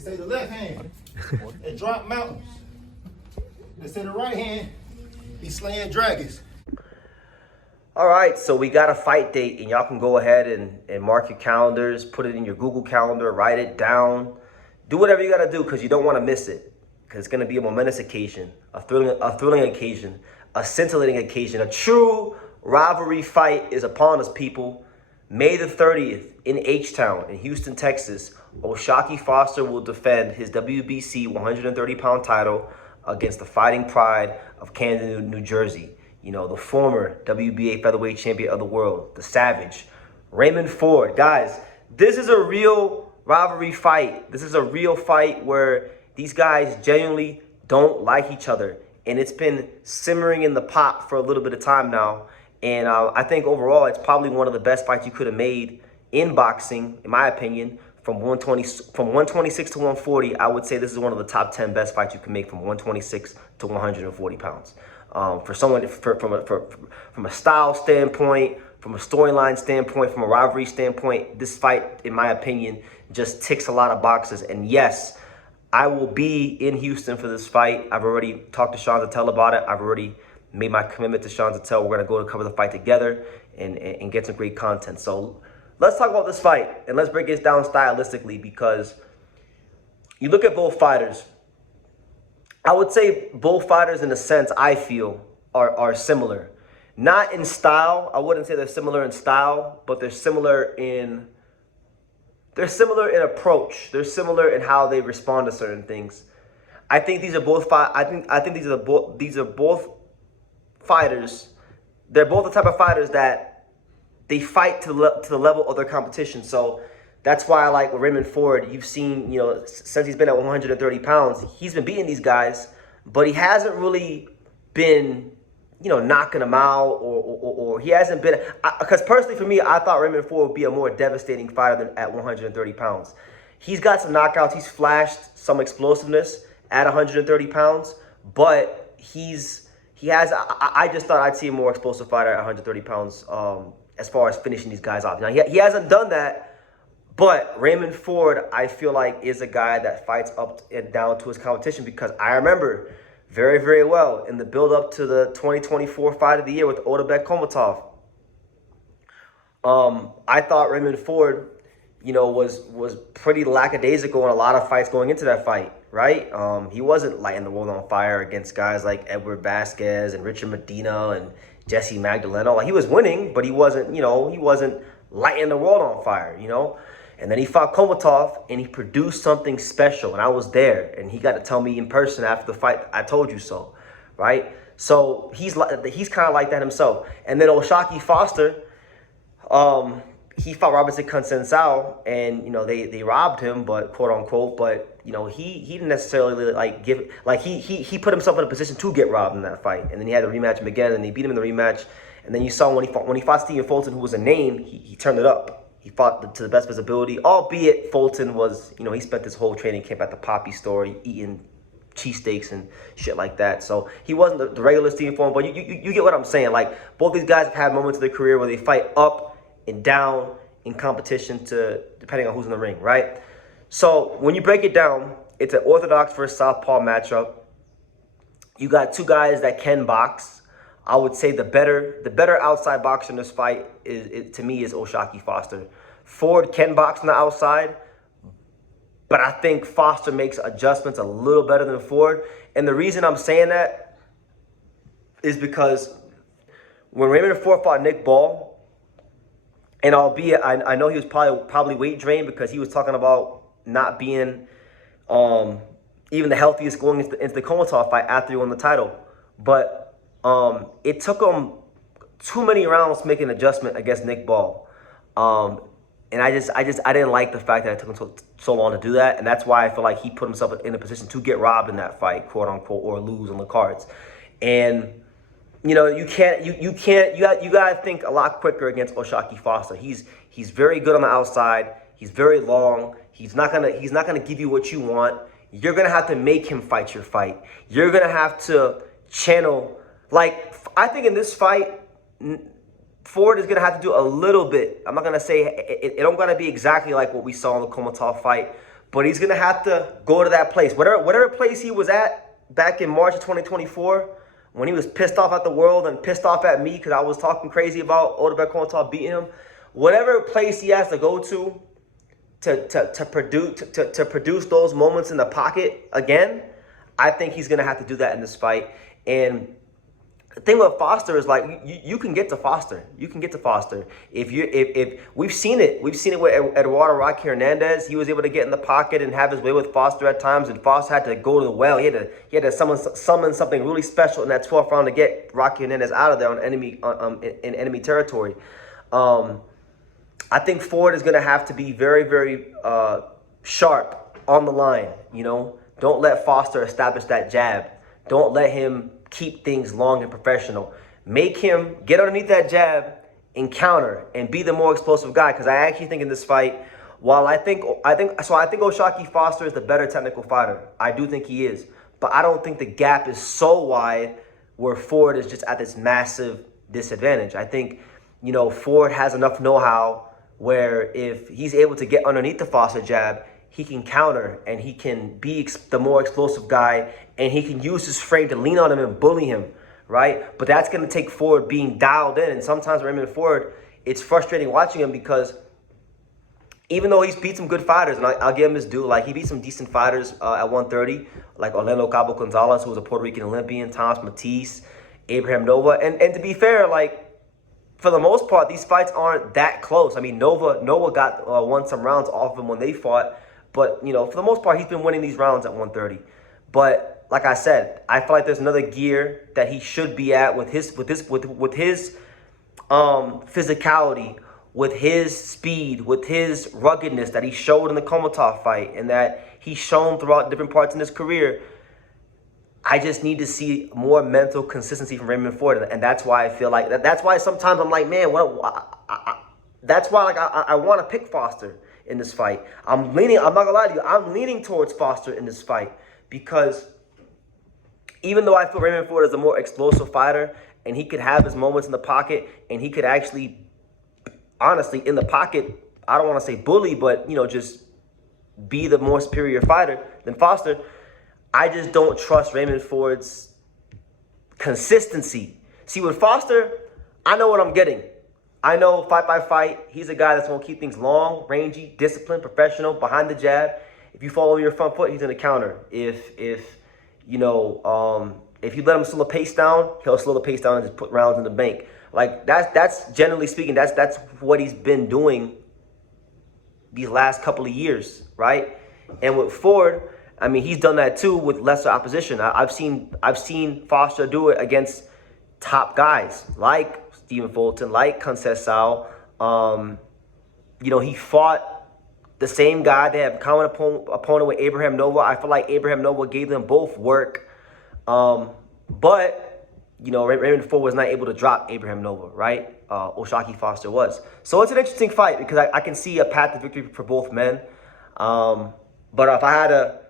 They say the left hand, it drop mountains. They say the right hand, be slaying dragons. All right, so we got a fight date, and y'all can go ahead and mark your calendars, put it in your Google Calendar, write it down. Do whatever you got to do because you don't want to miss it, because it's going to be a momentous occasion, a thrilling occasion, a scintillating occasion. A true rivalry fight is upon us, people. May the 30th in H-Town in Houston, Texas, O'Shaquie Foster will defend his WBC 130-pound title against the Fighting Pride of Camden, New Jersey. You know, the former WBA featherweight champion of the world, the Savage, Raymond Ford. Guys, this is a real rivalry fight. This is a real fight where these guys genuinely don't like each other. And it's been simmering in the pot for a little bit of time now. And I think overall, it's probably one of the best fights you could have made in boxing, in my opinion. From 126 to 140, I would say this is one of the top 10 best fights you can make from 126 to 140 pounds. For someone, from a style standpoint, from a storyline standpoint, from a rivalry standpoint, this fight, in my opinion, just ticks a lot of boxes. And yes, I will be in Houston for this fight. I've already talked to Sean Zattel about it. I've already made my commitment to Sean Zattel. We're going to go to cover the fight together and get some great content. So let's talk about this fight, and let's break this down stylistically, because you look at both fighters. I would say both fighters, in a sense, I feel, are similar. Not in style. I wouldn't say they're similar in style, but they're similar in approach. They're similar in how they respond to certain things. I think these are both these are both fighters. They're both the type of fighters that they fight to the level of their competition. So that's why I like with Raymond Ford. You've seen, since he's been at 130 pounds, he's been beating these guys, but he hasn't really been, knocking them out, or he hasn't been. Because personally, for me, I thought Raymond Ford would be a more devastating fighter than at 130 pounds. He's got some knockouts. He's flashed some explosiveness at 130 pounds, but I just thought I'd see a more explosive fighter at 130 pounds as far as finishing these guys off. Now, he hasn't done that. But Raymond Ford, I feel like, is a guy that fights up and down to his competition, because I remember very, very well in the build-up to the 2024 Fight of the Year with Otabek Komatov. I thought Raymond Ford, was pretty lackadaisical in a lot of fights going into that fight, right? He wasn't lighting the world on fire against guys like Edward Vasquez and Richard Medina and Jesse Magdaleno. Like, he was winning, but he wasn't lighting the world on fire, And then he fought Komatov, and he produced something special, and I was there, and he got to tell me in person after the fight, I told you so, right? So he's kind of like that himself. And then O'Shaquie Foster, he fought Robinson Consensao, and they robbed him, but quote unquote, but he didn't necessarily he put himself in a position to get robbed in that fight, and then he had to rematch him again, and they beat him in the rematch. And then you saw when he fought Stephen Fulton, who was a name, he turned it up. He fought to the best visibility, albeit Fulton was, he spent his whole training camp at the Poppy store eating cheesesteaks and shit like that. So he wasn't the regular Stephen Fulton, but you get what I'm saying. Like, both these guys have had moments of their career where they fight up and down in competition depending on who's in the ring, right? So when you break it down, it's an orthodox versus southpaw matchup. You got two guys that can box. I would say the better outside boxer in this fight to me is O'Shaquie Foster. Ford can box on the outside, but I think Foster makes adjustments a little better than Ford. And the reason I'm saying that is because when Raymond Ford fought Nick Ball, and albeit I know he was probably weight drained, because he was talking about not being even the healthiest going into the Komatov fight after he won the title, but it took him too many rounds to make an adjustment against Nick Ball. And I didn't like the fact that it took him so long to do that. And that's why I feel like he put himself in a position to get robbed in that fight, quote unquote, or lose on the cards. And, you gotta think a lot quicker against O'Shaquie Foster. He's very good on the outside. He's very long. He's not gonna give you what you want. You're gonna have to make him fight your fight. You're gonna have to channel. Like, I think in this fight, Ford is going to have to do a little bit. I'm not going to say it don't got to be exactly like what we saw in the Komatov fight, but he's gonna have to go to that place, whatever place he was at back in March of 2024, when he was pissed off at the world and pissed off at me because I was talking crazy about Odebeck Kontal beating him. Whatever place he has to go to produce those moments in the pocket again, I think he's gonna have to do that in this fight. And the thing with Foster is like you can get to Foster. You can get to Foster if we've seen it. We've seen it with Eduardo Rocky Hernandez. He was able to get in the pocket and have his way with Foster at times, and Foster had to go to the well. He had to summon something really special in that 12th round to get Rocky Hernandez out of there on in enemy territory. I think Ford is gonna have to be very, very sharp on the line. You know, don't let Foster establish that jab. Don't let him keep things long and professional. Make him get underneath that jab and counter and be the more explosive guy. Because I actually think in this fight, while I think O'Shaquie Foster is the better technical fighter. I do think he is, but I don't think the gap is so wide where Ford is just at this massive disadvantage. I think, you know, Ford has enough know-how where if he's able to get underneath the Foster jab, he can counter and he can be the more explosive guy, and he can use his frame to lean on him and bully him, right? But that's going to take Ford being dialed in. And sometimes Raymond Ford, it's frustrating watching him because even though he's beat some good fighters, and I'll give him his due, like he beat some decent fighters at 130, like Orlando Cabo Gonzalez, who was a Puerto Rican Olympian, Thomas Matisse, Abraham Nova. And to be fair, like, for the most part, these fights aren't that close. I mean, Nova got won some rounds off him when they fought, but you know, for the most part, he's been winning these rounds at 130. But like I said, I feel like there's another gear that he should be at with his physicality, with his speed, with his ruggedness that he showed in the Komatov fight and that he's shown throughout different parts in his career. I just need to see more mental consistency from Raymond Ford, and that's why I feel like that's why sometimes I'm like, man, that's why like I want to pick Foster in this fight. I'm not gonna lie to you, I'm leaning towards Foster in this fight because even though I feel Raymond Ford is a more explosive fighter and he could have his moments in the pocket and he could actually, honestly, in the pocket, I don't want to say bully, but you know, just be the more superior fighter than Foster. I just don't trust Raymond Ford's consistency. See, with Foster, I know what I'm getting. I know fight by fight, he's a guy that's going to keep things long, rangy, disciplined, professional, behind the jab. If you follow your front foot, he's going to counter. If you let him slow the pace down, he'll slow the pace down and just put rounds in the bank. Like that's generally speaking, that's what he's been doing these last couple of years, right? And with Ford, I mean, he's done that too with lesser opposition. I've seen Foster do it against top guys like Stephen Fulton, like Conceição. He fought the same guy. They have a common opponent with Abraham Nova. I feel like Abraham Nova gave them both work. But, you know, Raymond Ford was not able to drop Abraham Nova, right? O'Shaquie Foster was. So it's an interesting fight because I can see a path to victory for both men. But if I had to,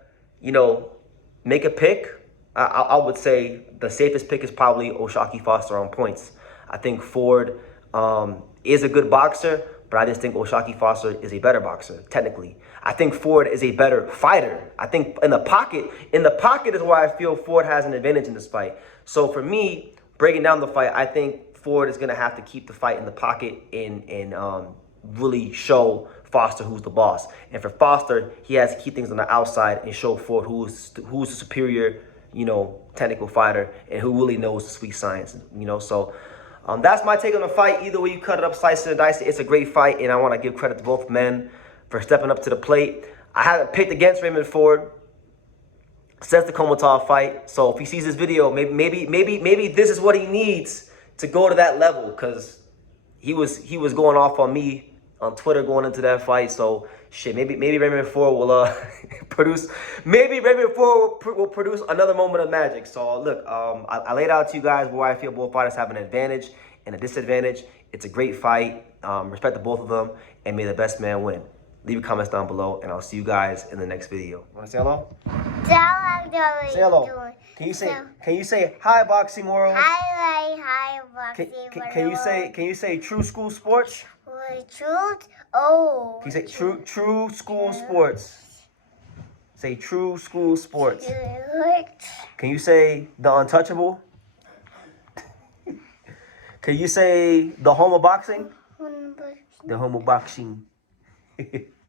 make a pick, I would say the safest pick is probably O'Shaquie Foster on points. I think Ford is a good boxer, but I just think O'Shaquie Foster is a better boxer, technically. I think Ford is a better fighter. I think in the pocket is where I feel Ford has an advantage in this fight. So for me, breaking down the fight, I think Ford is going to have to keep the fight in the pocket and really show Foster who's the boss. And for Foster, he has to keep things on the outside and show Ford who's the superior, technical fighter and who really knows the sweet science, So that's my take on the fight. Either way you cut it up, slice it and dice it, it's a great fight, and I want to give credit to both men for stepping up to the plate. I haven't picked against Raymond Ford since the Komatov fight, so if he sees this video, maybe this is what he needs to go to that level, because he was going off on me on Twitter going into that fight. So shit, maybe Raymond Ford will produce another moment of magic. So look, I laid out to you guys where I feel both fighters have an advantage and a disadvantage. It's a great fight. Respect to both of them, and may the best man win. Leave your comments down below, and I'll see you guys in the next video. Want to say hello? Say hello. Can you say hi, Boxing World? Hi, Boxing World. Can you say True School Sports? Truth? Oh. Can you say True School Sports? Say true school sports. Good. Can you say the untouchable? Can you say the homo boxing? The homo boxing.